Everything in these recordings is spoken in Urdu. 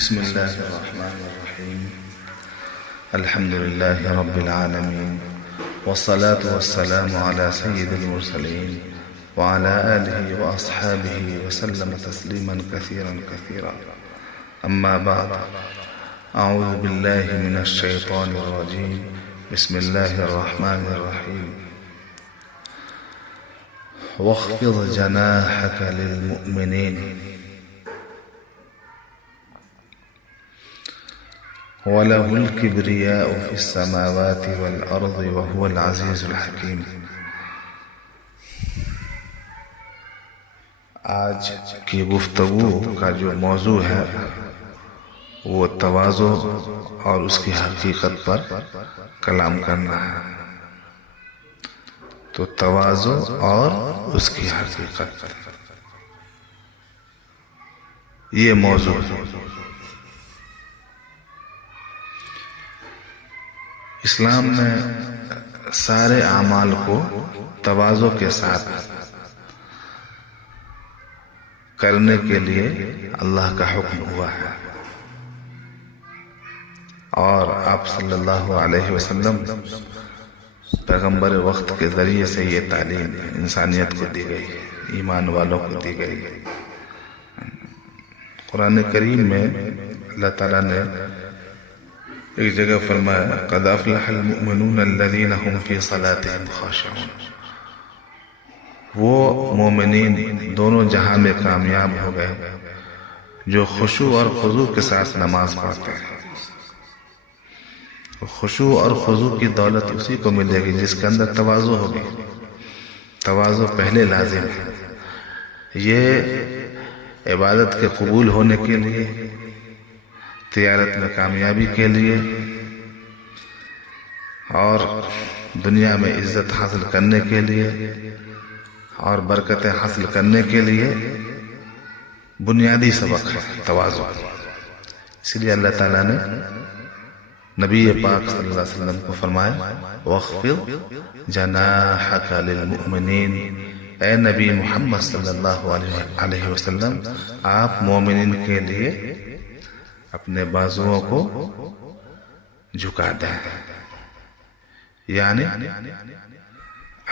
بسم الله الرحمن الرحيم. الحمد لله رب العالمين، والصلاة والسلام على سيد المرسلين وعلى آله وأصحابه وسلم تسليما كثيرا كثيرا. أما بعد، أعوذ بالله من الشيطان الرجيم. بسم الله الرحمن الرحيم. واخفض جناحك للمؤمنين وله الكبرياء في السماوات والأرض وهو العزيز الحكيم. آج کی گفتگو کا جو موضوع ہے وہ تواضع اور اس کی حقیقت پر کلام کرنا ہے. تو تواضع اور اس کی حقیقت، یہ موضوع ہے. اسلام نے سارے اعمال کو تواضع کے ساتھ کرنے کے لیے اللہ کا حکم ہوا ہے، اور آپ صلی اللہ علیہ وسلم پیغمبر وقت کے ذریعے سے یہ تعلیم انسانیت کو دی گئی، ایمان والوں کو دی گئی. قرآن کریم میں اللہ تعالیٰ نے ایک جگہ فرمایا قد افلح المؤمنون الذین هم فی صلاتهم خاشعون. وہ مومنین دونوں جہاں میں کامیاب ہو گئے جو خشوع اور خضوع کے ساتھ نماز پڑھتے ہیں. خشوع اور خضوع کی دولت اسی کو ملے گی جس کے اندر تواضع ہوگی. تواضع پہلے لازم ہے. یہ عبادت کے قبول ہونے کے لیے، تجارت میں کامیابی کے لیے، اور دنیا میں عزت حاصل کرنے کے لیے اور برکتیں حاصل کرنے کے لیے بنیادی سبق ہے تواضع. اس لیے اللہ تعالیٰ نے نبی پاک صلی اللہ علیہ وسلم کو فرمایا وَاخْفِضْ جَنَاحَكَ لِلْمُؤْمِنِينَ. اے نبی محمد صلی اللہ علیہ وسلم، آپ مومنین کے لیے اپنے بازوؤں کو جھکا دیں، یعنی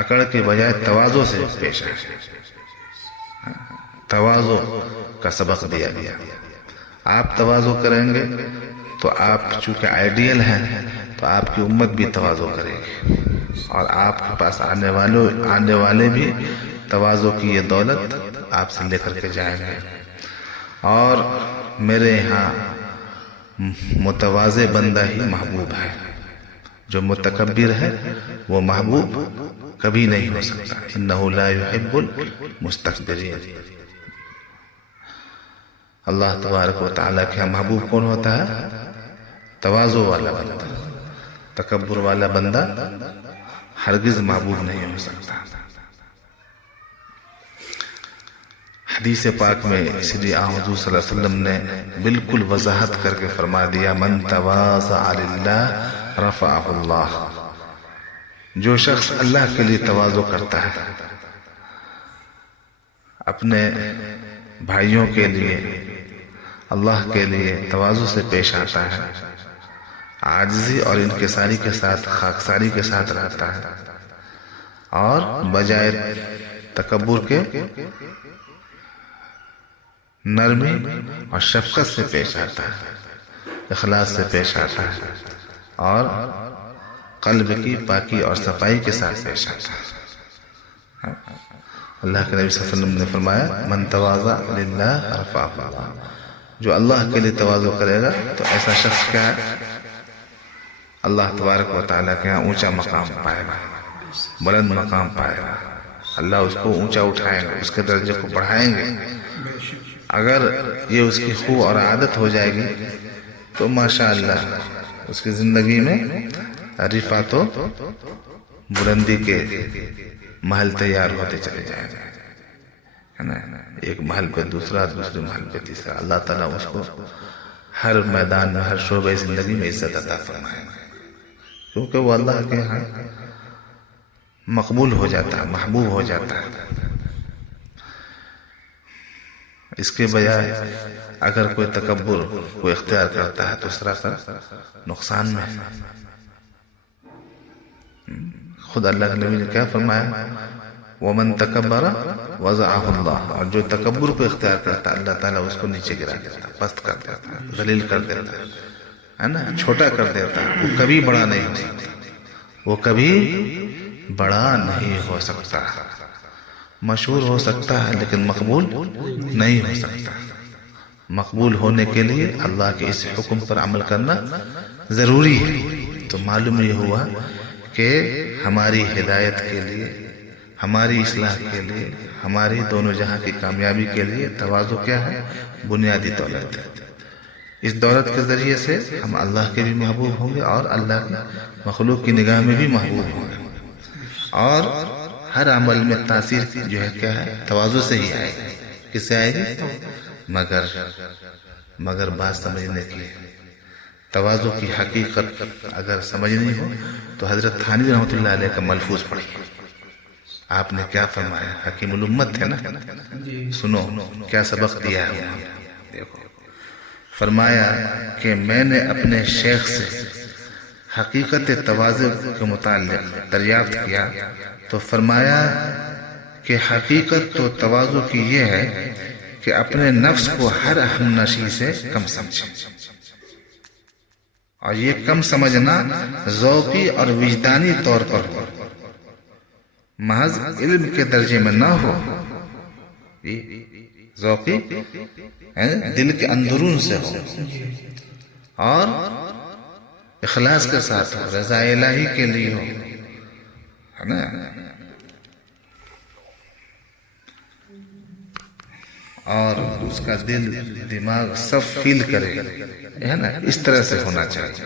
اکڑ کے بجائے تواضع سے پیش آئیں. تواضع کا سبق دیا گیا. آپ تواضع کریں گے تو آپ چونکہ آئیڈیل ہیں تو آپ کی امت بھی تواضع کرے گی، اور آپ کے پاس آنے والے بھی تواضع کی یہ دولت آپ سے لے کر کے جائیں گے. اور میرے یہاں متواضع بندہ ہی محبوب ہے. جو متکبر ہے وہ محبوب کبھی نہیں ہو سکتا. انہ لا يحب المستكبرین. اللہ تبارک و تعالیٰ کے محبوب کون ہوتا ہے؟ تواضع والا بندہ. تکبر والا بندہ ہرگز محبوب نہیں ہو سکتا. حدیث پاک میں اس لیے حضور صلی اللہ علیہ وسلم نے بالکل وضاحت کر کے فرما دیا من تواضع للہ رفعہ اللہ. جو شخص اللہ کے لیے تواضع کرتا ہے، اپنے بھائیوں کے لیے، اللہ کے لیے تواضع سے پیش آتا ہے، عاجزی اور انکساری کے ساتھ، خاکساری کے ساتھ رہتا ہے، اور بجائے تکبر کے نرمی اور شفقت سے پیش آتا ہے، اخلاص سے پیش آتا ہے، اور قلب کی پاکی اور صفائی کے ساتھ پیش آتا ہے. اللہ کے نبی صلی اللہ علیہ وسلم نے فرمایا من تواضع للہ رفعہ اللہ. جو اللہ کے لیے تواضع کرے گا تو ایسا شخص کیا ہے؟ اللہ تبارک و تعالیٰ کے یہاں اونچا مقام پائے گا، بلند مقام پائے گا. اللہ اس کو اونچا اٹھائیں گے، اس کے درجے کو بڑھائیں گے. اگر یہ اس کی خو اور عادت ہو جائے گی تو ماشاءاللہ اس کی زندگی میں رفعت و بلندی کے محل تیار ہوتے چلے جائیں گے. ایک محل پہ دوسرا، دوسرے محل پہ تیسرا. اللہ تعالیٰ اس کو ہر میدان میں، ہر شعبہ زندگی میں عزت عطا فرمائے گا، کیونکہ وہ اللہ کے ہاں مقبول ہو جاتا ہے، محبوب ہو جاتا ہے. اس کے بجائے اگر کوئی تکبر کو اختیار کرتا ہے تو سراسر نقصان میں ہے۔ خود اللہ کے نبی نے کیا فرمایا؟ وَمَن تَكَبَّرَ وَضَعَهُ اللَّهُ، اور جو تکبر کو اختیار کرتا ہے اللہ تعالیٰ اس کو نیچے گرا دیتا ہے، پست کر دیتا ہے، ذلیل کر دیتا ہے نا، چھوٹا کر دیتا ہے۔ وہ کبھی بڑا نہیں ہو سکتا، وہ کبھی بڑا نہیں ہو سکتا، مشہور ہو سکتا ہے لیکن مقبول نہیں ہو سکتا۔ مقبول ہونے کے لیے اللہ کے اس حکم پر عمل کرنا ضروری ہے۔ تو معلوم یہ ہوا کہ ہماری ہدایت کے لیے، ہماری اصلاح کے لیے، ہماری دونوں جہاں کی کامیابی کے لیے تواضع کیا ہے؟ بنیادی دولت ہے۔ اس دولت کے ذریعے سے ہم اللہ کے بھی محبوب ہوں گے اور اللہ کی مخلوق کی نگاہ میں بھی محبوب ہوں گے، اور ہر عمل میں تاثیر جو ہے کیا ہے؟ تواضع سے ہی آئے گی۔ کس سے آئے گی؟ مگر بات سمجھنے کی، تواضع کی حقیقت اگر سمجھنی ہو تو حضرت تھانوی رحمۃ اللہ علیہ کا ملفوظ پڑھیے۔ آپ نے کیا فرمایا؟ حکیم الامت ہے نا، سنو کیا سبق دیا ہے۔ دیکھو، فرمایا کہ میں نے اپنے شیخ سے حقیقت تواضع کے متعلق دریافت کیا تو فرمایا کہ حقیقت تو تواضع کی یہ ہے کہ اپنے نفس کو ہر ہم نشی سے کم سمجھے، اور یہ کم سمجھنا ذوقی اور وجدانی طور پر ہو، محض علم کے درجے میں نہ ہو، ذوقی دل کے اندرون سے ہو، اور اخلاص کے ساتھ ہو، رضا الہی کے لیے ہو، ہے نا، اور اس کا دل دماغ سب فیل کرے، ہے نا، اس طرح سے ہونا چاہیے۔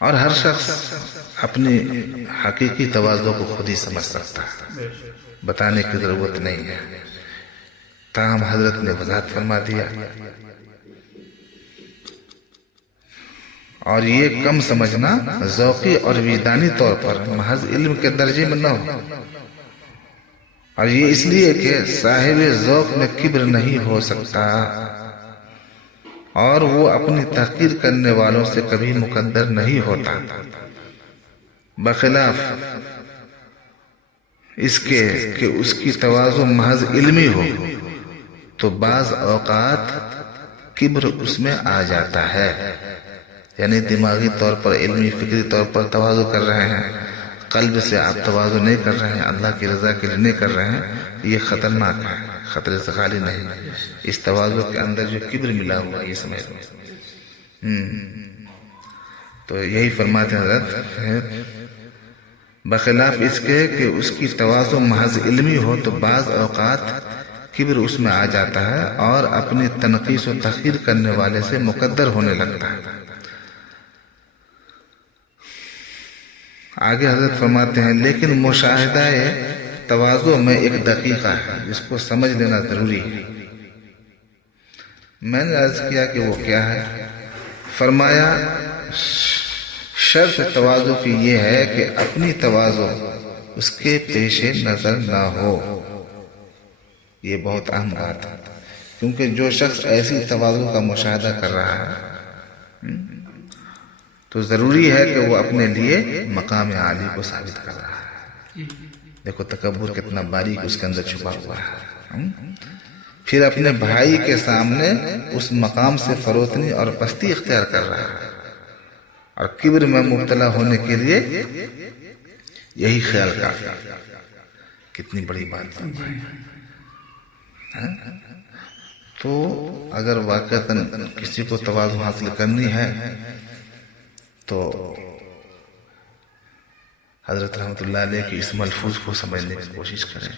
اور ہر شخص اپنی حقیقی تواضع کو خود ہی سمجھ سکتا ہے، بتانے کی ضرورت نہیں ہے۔ تاہم حضرت نے وضاحت فرما دیا، اور یہ کم سمجھنا ذوقی اور وجدانی طور پر محض علم کے درجے میں نہ ہو، اور یہ اس لیے کہ صاحب ذوق میں کبر نہیں ہو سکتا، اور وہ اپنی تحقیر کرنے والوں سے کبھی مقدر نہیں ہوتا، بخلاف اس کے کہ اس کی تواضع محض علمی ہو تو بعض اوقات کبر اس میں آ جاتا ہے، یعنی دماغی طور پر، علمی فکری طور پر تواضع کر رہے ہیں، قلب سے آپ تواضع نہیں کر رہے ہیں، اللہ کی رضا کے لیے نہیں کر رہے ہیں، یہ خطرناک ہے، خطرے سے خالی نہیں۔ اس تواضع کے اندر جو کبر ملا ہوا یہ سمجھ لو۔ تو یہی فرماتے ہیں حضرت، بخلاف اس کے کہ اس کی تواضع محض علمی ہو تو بعض اوقات کبر اس میں آ جاتا ہے اور اپنی تنقیص و تحقیر کرنے والے سے مقدر ہونے لگتا ہے۔ آگے حضرت فرماتے ہیں، لیکن مشاہدہ تواضع میں ایک دقیقہ ہے جس کو سمجھ لینا ضروری ہے۔ میں نے عرض کیا کہ وہ کیا ہے؟ فرمایا شرط تواضع کی یہ ہے کہ اپنی تواضع اس کے پیش نظر نہ ہو۔ یہ بہت اہم بات ہے، کیونکہ جو شخص ایسی تواضع کا مشاہدہ کر رہا ہے تو ضروری ہے کہ وہ اپنے لیے مقام عالی کو ثابت کر رہا ہے۔ دیکھو تکبر کتنا باریک اس کے اندر چھپا ہوا ہے۔ پھر اپنے بھائی کے سامنے اس مقام سے فروتنی اور پستی اختیار کر رہا ہے، اور کبر میں مبتلا ہونے کے لیے یہی خیال کافی۔ کتنی بڑی بات ہے۔ تو اگر واقعتاً کسی کو تواضع حاصل کرنی ہے تو حضرت رحمت اللہ علیہ کی اس ملفوظ کو سمجھنے کی کوشش کریں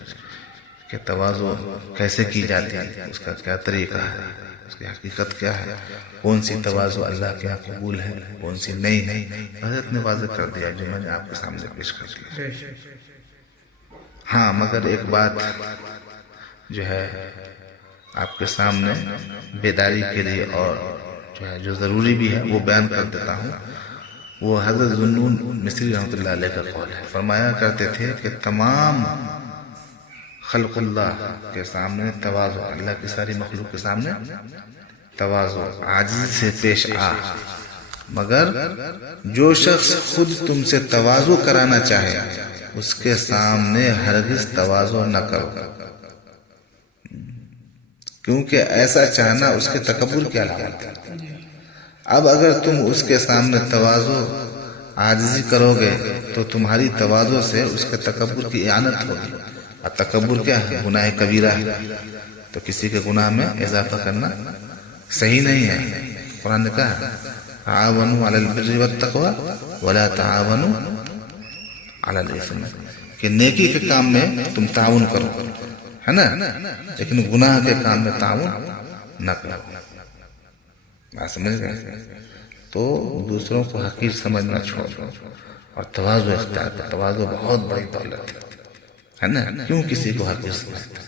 کہ تواضع کیسے کی جاتی ہے، اس کا کیا طریقہ ہے، اس کی حقیقت کیا ہے، کون سی تواضع اللہ کے یہاں قبول ہے، کون سی نہیں۔ حضرت نے واضح کر دیا جو میں نے آپ کے سامنے پیش کر دیا۔ ہاں مگر ایک بات جو ہے آپ کے سامنے بیداری کے لیے اور جو ضروری بھی ہے وہ بیان کر دیتا ہوں۔ وہ حضرت ذوالنون مصری رحمۃ اللہ علیہ کا قول ہے۔ فرمایا کرتے تھے کہ تمام خلق اللہ کے سامنے تواضع، اللہ کی ساری مخلوق کے سامنے تواضع، عاجزی سے پیش آ. مگر جو شخص خود تم سے تواضع کرانا چاہے اس کے سامنے ہرگز تواضع نہ کرو، کیونکہ ایسا چاہنا اس کے تکبر کی علامت ہے. اب اگر تم اس کے سامنے تواضع عاجزی کرو گے تو تمہاری تواضع سے اس کے تکبر کی اعانت ہوگی. اور تکبر کیا ہے؟ گناہ کبیرہ ہے. تو کسی کے گناہ میں اضافہ کرنا صحیح نہیں ہے. قرآن نے کہا تعاونوا علی البر والتقوی ولا تعاونوا علی الاثم، کہ نیکی کے کام میں تم تعاون کرو، ہے نا، لیکن گناہ کے کام میں تعاون نہ کرو. بات سمجھ گئے؟ تو دوسروں کو حقیر سمجھنا چھوڑو اور تواضع اختیار کرو. تواضع بہت بڑی دولت ہے نا. کیوں کسی کو حقیر سمجھتے؟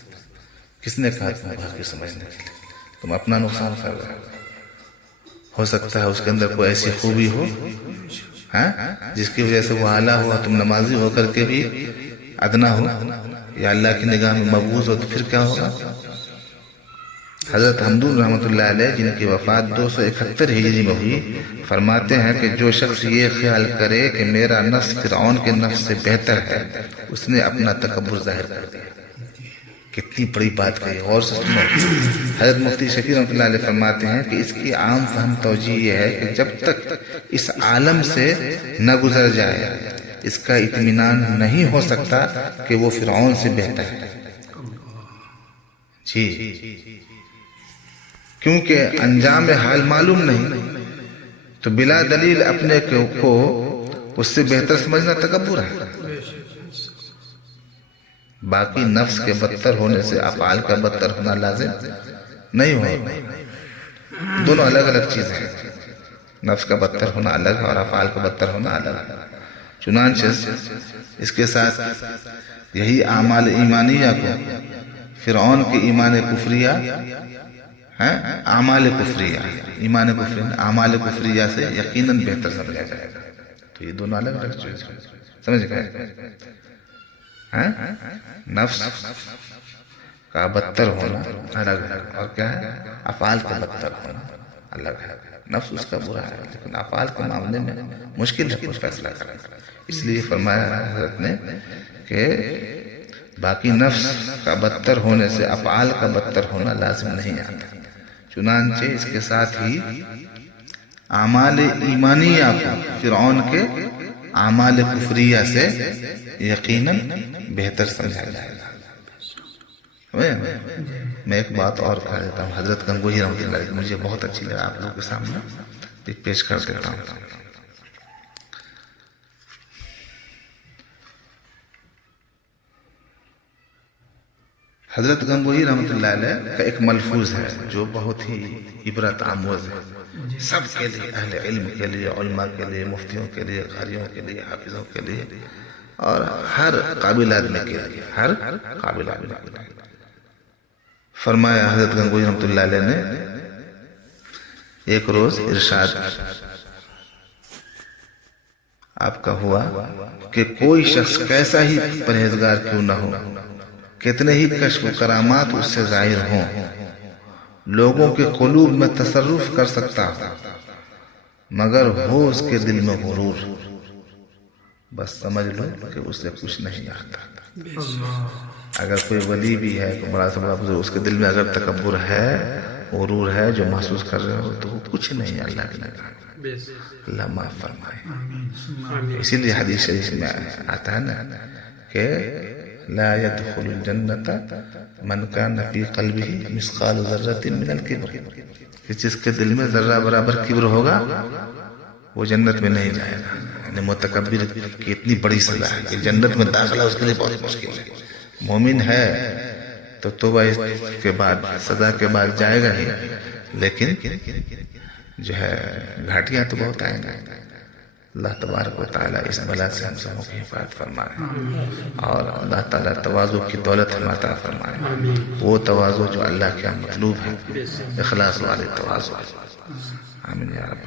کس نے کہا تم کو حقیر سمجھنے کے لیے؟ تم اپنا نقصان کر رہے ہو سکتا ہے اس کے اندر کوئی ایسی خوبی ہو جس کی وجہ سے وہ اعلیٰ ہوا، تم نمازی ہو کر کے بھی ادنا ہو یا اللہ کی نگاہ میں مبغوض ہو، تو پھر کیا ہوگا؟ حضرت حمدون رحمۃ اللہ علیہ جن کی وفات 271 ہجری میں ہوئی، فرماتے ہیں کہ جو شخص یہ خیال کرے کہ میرا نفس فرعون کے نفس سے بہتر ہے اس نے اپنا تکبر ظاہر کر دیا. کتنی بڑی بات کہی، غور سے سنو. حضرت مفتی شفیع رحمۃ اللہ علیہ فرماتے ہیں کہ اس کی عام فہم توجیہ یہ ہے کہ جب تک اس عالم سے نہ گزر جائے اس کا اطمینان نہیں ہو سکتا کہ وہ فرعون سے بہتر ہے. جی، کیونکہ انجام حال معلوم نہیں تو بلا دلیل اپنے کو اس سے بہتر سمجھنا تکبر ہے. باقی نفس کے بدتر ہونے سے افعال کا بدتر ہونا لازم نہیں ہو. دونوں الگ الگ چیزیں ہیں. نفس کا بدتر ہونا الگ ہے اور افعال کا بدتر ہونا الگ ہے. چنانچہ اس کے ساتھ یہی اعمال ایمانیہ کو فرعون کے ایمان کفریہ اعمال کفریہ، ایمان کفریہ اعمال کفریہ سے یقیناً بہتر سمجھا جائے گا. تو یہ دونوں الگ الگ چیز سمجھ گئے. نفس کا بدتر ہونا الگ ہے اور کیا ہے؟ افعال کا بدتر ہونا الگ ہے. نفس اس کا برا ہے لیکن افعال کے معاملے میں مشکل ہے کچھ فیصلہ کرنا. اس لیے فرمایا حضرت نے کہ باقی نفس کا بدتر ہونے سے افعال کا بدتر ہونا لازم نہیں آتا. چنانچہ اس کے ساتھ ہی اعمال ایمانیہ کو فرعون کے اعمال کفریہ سے یقیناً بہتر سمجھا جائے گا. میں ایک بات اور کہہ دیتا ہوں. حضرت گنگوہی رحمۃ اللہ علیہ مجھے بہت اچھی لگا، آپ لوگوں کے سامنے پیش کر دیتا ہوں. حضرت گنگوہی رحمۃ اللہ علیہ کا ایک ملفوظ ہے جو بہت ہی عبرت آموز ہے سب کے لیے، اہل علم کے لیے، علماء کے لیے، مفتیوں کے لیے، قاریوں کے لیے، حافظوں کے لیے اور ہر قابل آدمی کے لیے، ہر قابل آدمی کے لیے. فرمایا حضرت گنگوہی رحمۃ اللہ علیہ نے ایک روز ارشاد آپ کا ہوا کہ کوئی شخص کیسا ہی پرہیزگار کیوں نہ ہو، کتنے ہی کشف و کرامات اس سے ظاہر ہوں، لوگوں کے قلوب میں تصرف کر سکتا مگر ہو اس کے دل میں غرور، بس سمجھ لو کہ اس سے کچھ نہیں آتا. اگر کوئی ولی بھی ہے تو بڑا سے بڑا بزرگ، اس کے دل میں اگر تکبر ہے، غرور ہے جو محسوس کر رہے ہو، تو وہ کچھ نہیں ہے اللہ کے نگاہ. اللہ معاف فرمائے. اسی لیے حدیث شریف میں آتا ہے نا کہ لا يدخل الجنة من كان في قلبه مثقال ذرة من الكبر، کہ جس کے دل میں ذرہ برابر کبر ہوگا وہ جنت میں نہیں جائے گا. یعنی متکبر کی اتنی بڑی سزا ہے کہ جنت میں داخلہ اس کے لیے بہت مشکل ہے. مومن ہے تو توبہ کے بعد سزا کے بعد جائے گا ہی، لیکن جو ہے گھاٹیاں تو بہت آئیں گے. اللہ تبارک و تعالیٰ اس بلا سے ہم سب کی حفاظت فرمائے اور اللہ تعالیٰ تواضع کی دولت ہمیں عطا فرمائے. وہ تواضع جو اللہ کے مطلوب ہے، اخلاص والے تواضع. آمین یا رب.